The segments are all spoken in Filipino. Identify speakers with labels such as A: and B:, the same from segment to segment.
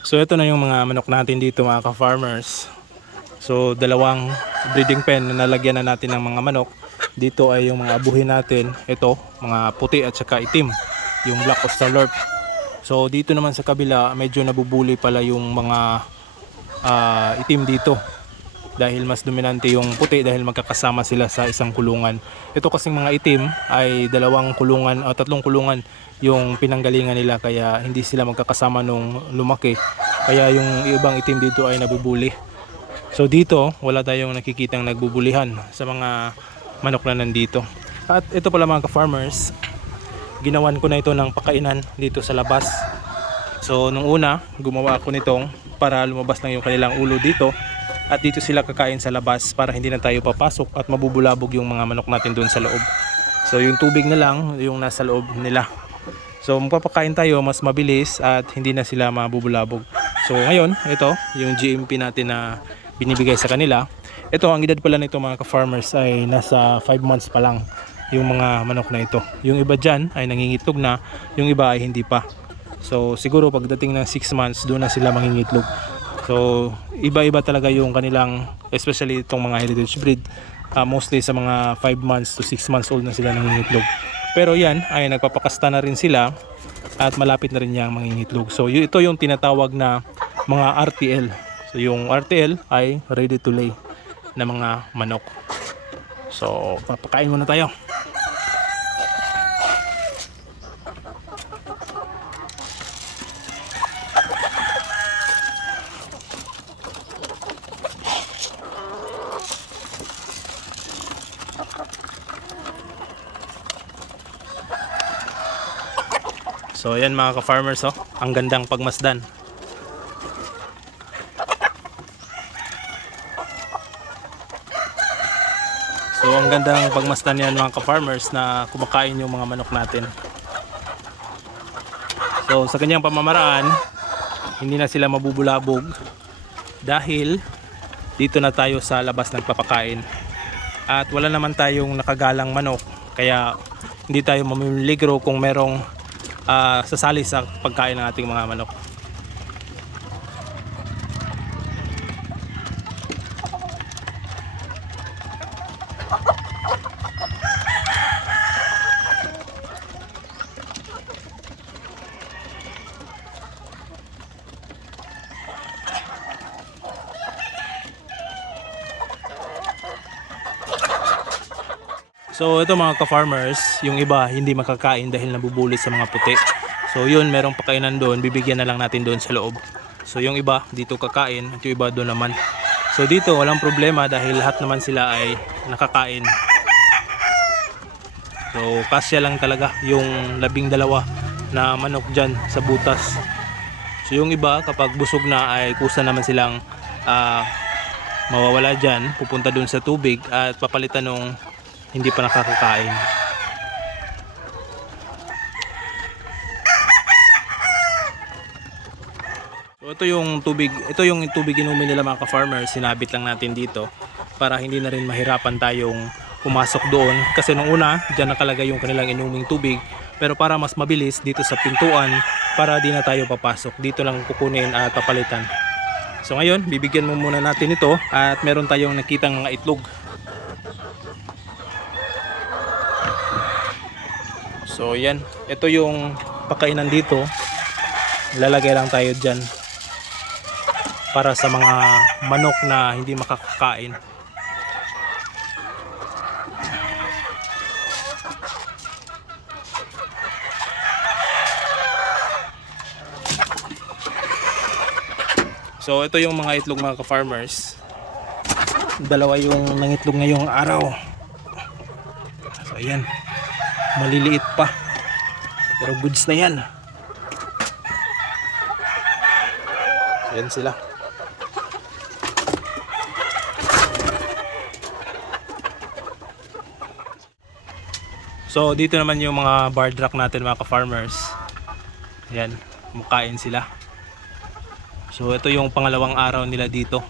A: So ito na yung mga manok natin dito mga ka-farmers. So dalawang breeding pen na nalagyan na natin ng mga manok. Dito ay yung mga abuhin natin. Ito, mga puti at saka itim. Yung black Australorp. So dito naman sa kabila, medyo nabubuli pala yung mga ah, itim dito. Dahil mas dominante yung puti dahil magkakasama sila sa isang kulungan. Ito kasing mga itim ay dalawang kulungan o tatlong kulungan yung pinanggalingan nila kaya hindi sila magkakasama nung lumaki. Kaya yung ibang itim dito ay nabubuli. So dito, wala tayong nakikitang nagbubulihan sa mga manok na nandito. At ito pala mga ka-farmers, ginawan ko na ito ng pakainan dito sa labas. So nung una, gumawa ako nitong para lumabas lang yung kanilang ulo dito at dito sila kakain sa labas para hindi na tayo papasok at mabubulabog yung mga manok natin doon sa loob. So yung tubig na lang yung nasa loob nila. So magpapakain tayo mas mabilis at hindi na sila mabubulabog. So ngayon, ito yung GMP natin na binibigay sa kanila. Ito ang edad pala nito mga ka-farmers ay nasa 5 months pa lang yung mga manok na ito. Yung iba dyan ay nangingitlog na, yung iba ay hindi pa. So siguro pagdating ng 6 months doon na sila mangingitlog. So iba-iba talaga yung kanilang especially itong mga heritage breed. Ah, mostly sa mga 5 months to 6 months old na sila nangingitlog. Pero yan ay nagpapakasta na rin sila at malapit na rin niyang mangingitlog. So ito yung tinatawag na mga RTL. So yung RTL ay ready to lay na mga manok. So papakain muna tayo. So ayan mga ka-farmers oh, ang gandang pagmasdan. So ang gandang pagmasdan yan mga ka-farmers na kumakain yung mga manok natin. So sa kanyang pamamaraan, hindi na sila mabubulabog dahil dito na tayo sa labas nagpapakain. At wala naman tayong nakagalang manok kaya hindi tayo mamimiligro kung merong ah, sasali sa pagkain ng ating mga manok. So ito mga ka-farmers, yung iba hindi makakain dahil nabubulit sa mga puti. So yun, merong pakainan doon, bibigyan na lang natin doon sa loob. So yung iba dito kakain, at yung iba doon naman. So dito walang problema dahil lahat naman sila ay nakakain. So kasya lang talaga yung labing dalawa na manok dyan sa butas. So yung iba kapag busog na ay kusa naman silang ah, mawawala dyan, pupunta doon sa tubig at papalitan ng hindi pa nakakakain. So ito yung tubig, ito yung tubig inumin nila mga ka-farmers, sinabit lang natin dito para hindi na rin mahirapan tayong pumasok doon. Kasi nung una diyan nakalagay yung kanilang inuming tubig. Pero para mas mabilis dito sa pintuan para di na tayo papasok. Dito lang kukunin at papalitan. So ngayon bibigyan mo muna natin ito at meron tayong nakitang mga itlog So yan, ito yung pakainan dito. Lalagay lang tayo dyan para sa mga manok na hindi makakakain. So ito yung mga itlog mga ka-farmers. Dalawa yung nangitlog ngayong araw. So ayan maliliit pa. Pero goods na yan. Yan sila. So dito naman yung mga bar truck natin mga ka-farmers. Yan mukain sila. So ito yung pangalawang araw nila dito.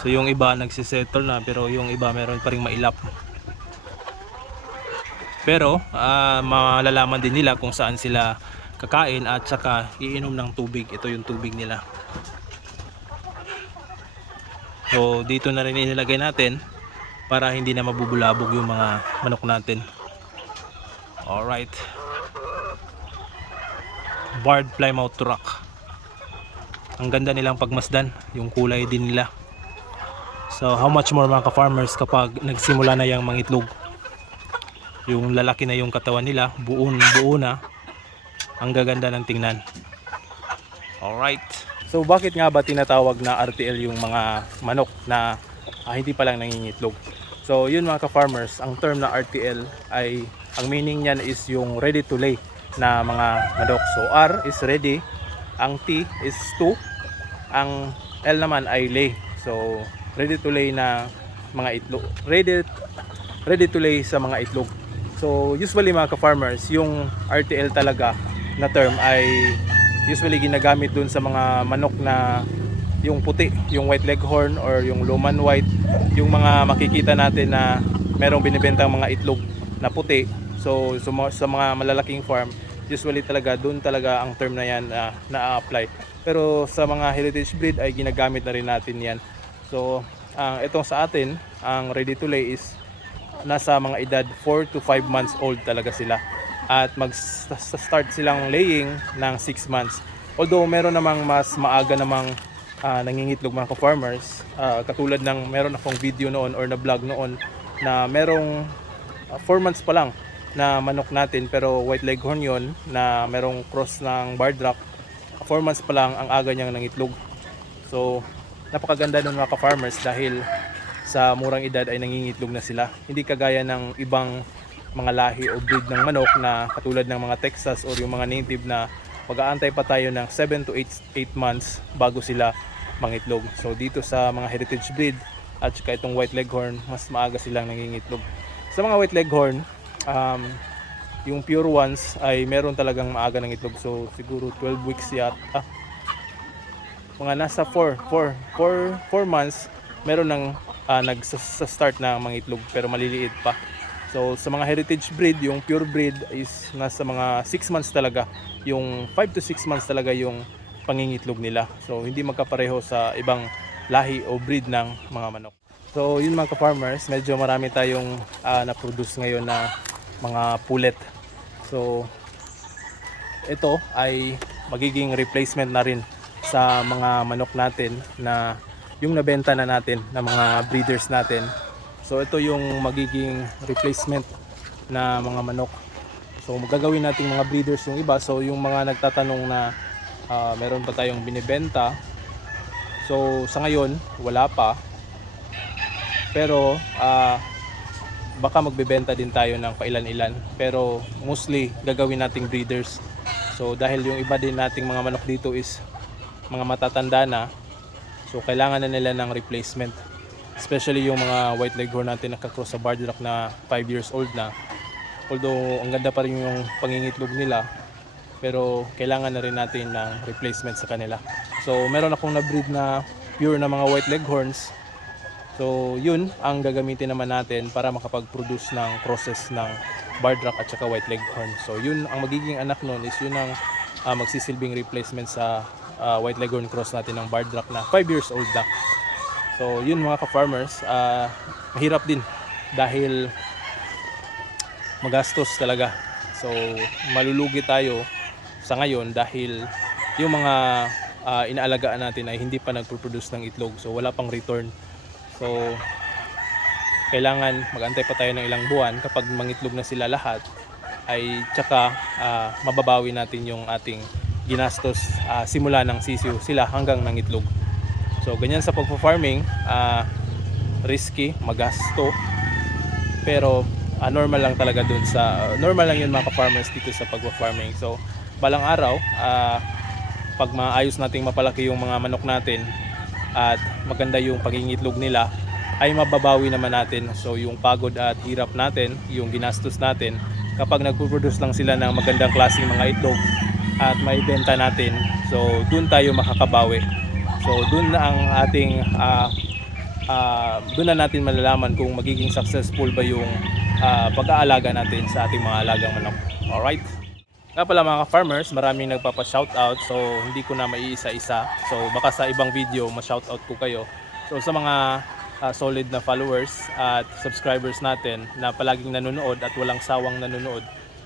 A: So yung iba nagsisettle na pero yung iba meron pa rin mailap pero ah, malalaman din nila kung saan sila kakain at saka iinom ng tubig. Ito yung tubig nila. So dito na rin inilagay natin para hindi na mabubulabog yung mga manok natin. Alright. Barred Plymouth Rock. Ang ganda nilang pagmasdan, yung kulay din nila. So how much more mga ka-farmers kapag nagsimula na yung mangitlog. Yung lalaki na yung katawan nila, buo, buo na. Ang gaganda ng tingnan. Alright. So bakit nga ba tinatawag na RTL yung mga manok na ah, hindi pa lang nangingitlog? So yun mga ka-farmers, ang term na RTL ay ang meaning niyan is yung ready to lay na mga manok. So R is ready, ang T is to, ang L naman ay lay. So ready to lay na mga itlog. Ready ready to lay sa mga itlog. So usually mga ka-farmers, yung RTL talaga na term ay usually ginagamit dun sa mga manok na yung puti, yung white leghorn or yung Loman white, yung mga makikita natin na merong binibentang mga itlog na puti. So, sa mga malalaking farm, usually talaga dun talaga ang term na yan ah, na-apply. Pero sa mga heritage breed ay ginagamit na rin natin yan. So, ang itong sa atin, ang ready to lay is nasa mga edad 4 to 5 months old talaga sila. At mag-start silang laying ng 6 months. Although meron namang mas maaga namang ah, nangingitlog mga ka-farmers, ah, katulad ng meron akong video noon or na vlog noon na merong 4 months pa lang na manok natin pero white leghorn yon na merong cross ng barred rock 4 months pa lang ang aga niyang nangitlog. So napakaganda nun mga ka-farmers dahil sa murang edad ay nangingitlog na sila. Hindi kagaya ng ibang mga lahi o breed ng manok na katulad ng mga Texas or yung mga native na mag-aantay pa tayo ng 7 to 8, 8 months bago sila mangitlog. So dito sa mga heritage breed at saka itong white leghorn, mas maaga silang nangingitlog. Sa mga white leghorn, um, yung pure ones ay meron talagang maaga ng itlog. So siguro 12 weeks yata. Mga nasa 4, 4, 4, 4 months meron ng uh, nag-start na mga itlog pero maliliit pa. So sa mga heritage breed, yung pure breed is nasa mga 6 months talaga. Yung 5 to 6 months talaga yung pangingitlog nila. So hindi magkapareho sa ibang lahi o breed ng mga manok. So yun mga ka-farmers, medyo marami tayong ah, na-produce ngayon na mga pullet. So ito ay magiging replacement na rin sa mga manok natin na yung nabenta na natin na mga breeders natin. So ito yung magiging replacement na mga manok. So magagawin natin mga breeders yung iba. So yung mga nagtatanong na ah, meron pa tayong binibenta. So sa ngayon wala pa. Pero ah, baka magbebenta din tayo ng pailan-ilan. Pero mostly gagawin nating breeders. So dahil yung iba din nating mga manok dito is mga matatanda na. So kailangan na nila ng replacement. Especially yung mga white leghorn natin nakakross sa barred na 5 years old na. Although ang ganda pa rin yung pangingitlog nila, pero kailangan na rin natin ng replacement sa kanila. So meron akong na-breed na pure na mga white leghorns. So yun ang gagamitin naman natin para makapag-produce ng process ng barred at saka white leghorn. So yun ang magiging anak nun is yun ang ah, magsisilbing replacement sa ah, white leghorn cross natin ng barred rock na 5 years old na. So yun mga ka-farmers, ah, mahirap din dahil magastos talaga. So malulugi tayo sa ngayon dahil yung mga ah, inaalagaan natin ay hindi pa nagpo-produce ng itlog. So wala pang return. So kailangan magantay pa tayo ng ilang buwan kapag mangitlog na sila lahat ay tsaka ah, mababawi natin yung ating ginastos ah, simula ng sisiw sila hanggang nangitlog. So ganyan sa pagpo-farming, ah, risky, magasto. Pero ah, normal lang talaga dun sa normal lang yun mga ka-farmers dito sa pagpo-farming. So balang araw, ah, pag maayos nating mapalaki yung mga manok natin at maganda yung pagingitlog nila, ay mababawi naman natin. So yung pagod at hirap natin, yung ginastos natin, kapag nagpo-produce lang sila ng magandang klaseng mga itlog at may benta natin, so dun tayo makakabawi. So dun na ang ating ah ah, doon na natin malalaman kung magiging successful ba yung ah, pag-aalaga natin sa ating mga alagang manok. Alright? Nga pala mga ka-farmers, maraming nagpapa-shoutout so hindi ko na maiisa-isa. So baka sa ibang video ma-shoutout ko kayo. So sa mga ah, solid na followers at subscribers natin na palaging nanonood at walang sawang nanonood.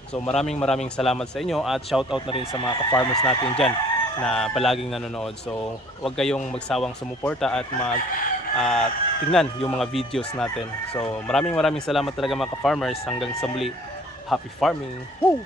A: So maraming maraming salamat sa inyo at shoutout na rin sa mga ka-farmers natin dyan na palaging nanonood. So huwag kayong magsawang sumuporta at mag ah, tingnan yung mga videos natin. So maraming maraming salamat talaga mga ka-farmers. Hanggang sa muli, happy farming! Woo!